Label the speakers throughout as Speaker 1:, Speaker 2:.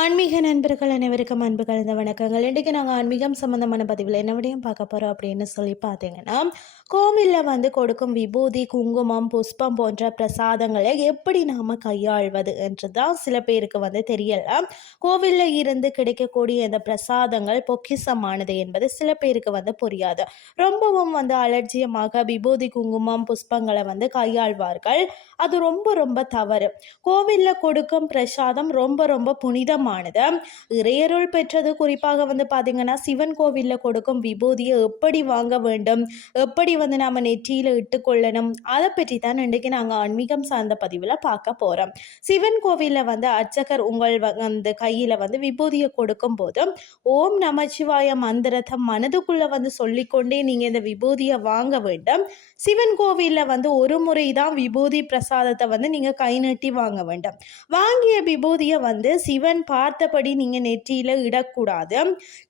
Speaker 1: ஆன்மீக நண்பர்கள் அனைவருக்கும் அன்பு கலந்த வணக்கங்கள். இன்றைக்கு நாங்கள் ஆன்மீகம் சம்மந்தமான பதிவில் என்ன விடையும் பார்க்க போகிறோம் அப்படின்னு சொல்லி பார்த்தீங்கன்னா கோவிலில் வந்து கொடுக்கும் விபூதி குங்குமம் புஷ்பம் போன்ற பிரசாதங்களை எப்படி நாம் கையாள்வது என்று தான் சில பேருக்கு வந்து தெரியல. கோவிலில் இருந்து கிடைக்கக்கூடிய இந்த பிரசாதங்கள் பொக்கிசமானது என்பது சில பேருக்கு வந்து புரியாது. ரொம்பவும் வந்து அலட்சியமாக விபூதி குங்குமம் புஷ்பங்களை வந்து கையாள்வார்கள். அது ரொம்ப ரொம்ப தவறு. கோவிலில் கொடுக்கும் பிரசாதம் ரொம்ப ரொம்ப புனிதம் முக்கியமானது இறையருள் பெற்றது குறிப்பாக வந்து பார்த்தீங்கன்னா சிவன் கோவிலில் கொடுக்கும் விபூதியை எப்படி வாங்க வேண்டும் எப்படி வந்து நம்ம நெற்றியில் இட்டுக்கொள்ளணும் அதை பற்றி தான் இன்றைக்கு நாங்கள் ஆன்மீகம் சார்ந்த பதிவில் பார்க்க போகிறோம் சிவன் கோவிலில் வந்து அர்ச்சகர் உங்கள் அந்த கையில் வந்து விபூதியை கொடுக்கும் போது ஓம் நமச்சிவாய மந்திரத்தை மனதுக்குள்ளே வந்து சொல்லிக்கொண்டே நீங்கள் இந்த விபூதியை வாங்க வேண்டும். சிவன் கோவிலில் வந்து ஒரு முறை தான் விபூதி பிரசாதத்தை வந்து நீங்கள் கை நீட்டி வாங்க வேண்டும். வாங்கிய விபூதியை வந்து சிவன் பார்த்தபடி நீங்கள் நெற்றியில் இடக்கூடாது.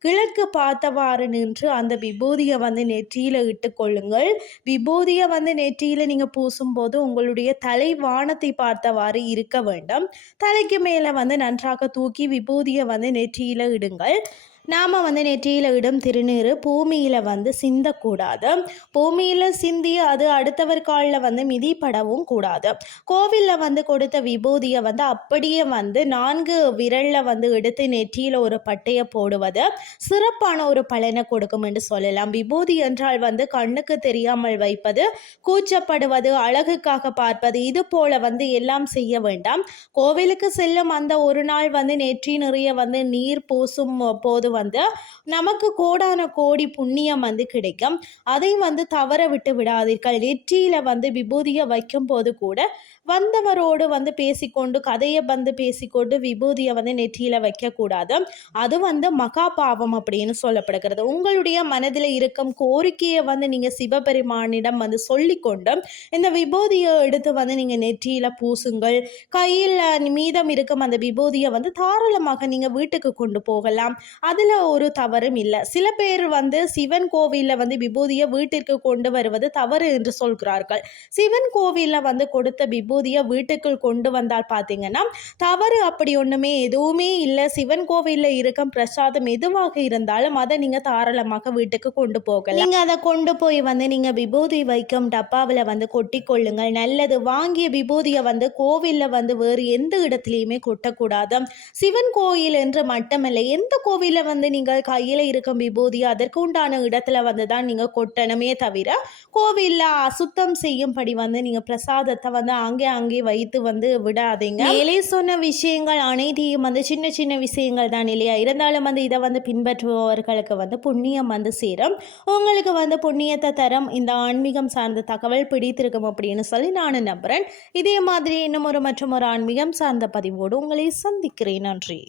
Speaker 1: கிழக்கு பார்த்தவாறு நின்று அந்த விபூதியை வந்து நெற்றியில் இட்டுக்கொள்ளுங்கள் விபூதியை வந்து நெற்றியில் நீங்கள் பூசும்போது உங்களுடைய தலை வானத்தை பார்த்தவாறு இருக்க வேண்டும். தலைக்கு மேலே வந்து நன்றாக தூக்கி விபூதியை வந்து நெற்றியில் இடுங்கள். நாம் வந்து நெற்றியில் இடும் திருநீர் பூமியில் வந்து சிந்தக்கூடாது. பூமியில் சிந்தி அது அடுத்தவர் காலில் வந்து மிதிப்படவும் கூடாது. கோவிலில் வந்து கொடுத்த விபூதியை வந்து அப்படியே வந்து நான்கு விரலில் வந்து எடுத்து நெற்றியில் ஒரு பட்டையை போடுவது சிறப்பான ஒரு பலனை கொடுக்கும் என்று சொல்லலாம். விபூதி என்றால் வந்து கண்ணுக்கு தெரியாமல் வைப்பது கூச்சப்படுவது அழகுக்காக பார்ப்பது இது போல வந்து எல்லாம் செய்ய வேண்டாம். கோவிலுக்கு செல்லும் அந்த ஒரு நாள் வந்து நெற்றி நிறைய வந்து நீர் பூசும் போது வந்து நமக்கு கோடான கோடி புண்ணியம் வந்து கிடைக்கும். அதை வந்து தவற விட்டு விடாதீர்கள். நெற்றியில் வந்து விபூதியை வைக்கும் போது கூட வந்தவரோடு வந்து பேசிக்கொண்டு கதையை வந்து பேசிக்கொண்டு விபூதியை வந்து நெற்றியில் வைக்கக்கூடாது. அது வந்து மகா பாவம் அப்படின்னு சொல்லப்படுகிறது. உங்களுடைய மனதில் இருக்கும் கோரிக்கையை வந்து நீங்கள் சிவபெருமானிடம் வந்து சொல்லிக்கொண்டு இந்த விபூதியை எடுத்து வந்து நீங்கள் நெற்றியில் பூசுங்கள். கையில் மீதம் இருக்கும் அந்த விபூதியை வந்து தாராளமாக நீங்கள் வீட்டுக்கு கொண்டு போகலாம். அது அதில் ஒரு தவறும் இல்லை. சில பேர் வந்து சிவன் கோவிலில் வந்து விபூதியை வீட்டிற்கு கொண்டு வருவது தவறு என்று சொல்கிறார்கள். சிவன் கோவிலில் வந்து கொடுத்த விபூதியை வீட்டுக்குள் கொண்டு வந்தால் பார்த்தீங்கன்னா தவறு அப்படி ஒன்றுமே எதுவுமே இல்லை. சிவன் கோவிலில் இருக்கும் பிரசாதம் எதுவாக இருந்தாலும் அதை நீங்கள் தாராளமாக வீட்டுக்கு கொண்டு போகலாம். நீங்கள் அதை கொண்டு போய் வந்து நீங்கள் விபூதி வைக்கும் டப்பாவில் வந்து கொட்டி கொள்ளுங்கள். நல்லது. வாங்கிய விபூதியை வந்து கோவிலில் வந்து வேறு எந்த இடத்துலையுமே கொட்டக்கூடாது. சிவன் கோயில் என்று மட்டுமல்ல எந்த கோவிலில் வந்து நீங்கள் கையில் இருக்கும் விபூதி அதற்கு உண்டான இடத்துல வந்து தான் நீங்கள் கொட்டணுமே தவிர கோவிலில் அசுத்தம் செய்யும்படி வந்து நீங்கள் பிரசாதத்தை வந்து அங்கே அங்கே வைத்து வந்து விடாதீங்க. மேலே சொன்ன விஷயங்கள் அனைத்தையும் வந்து சின்ன சின்ன விஷயங்கள் தான் இல்லையா? இருந்தாலும் வந்து இதை வந்து பின்பற்றுபவர்களுக்கு வந்து புண்ணியம் வந்து சேரும். உங்களுக்கு வந்து புண்ணியத்தை தரம். இந்த ஆன்மீகம் சார்ந்த தகவல் பிடித்திருக்கும் அப்படின்னு சொல்லி நான் நம்புகிறேன் இதே மாதிரி இன்னும் ஒரு மற்றும் ஒரு ஆன்மீகம் சார்ந்த பதிவோடு உங்களை சந்திக்கிறேன். நன்றி.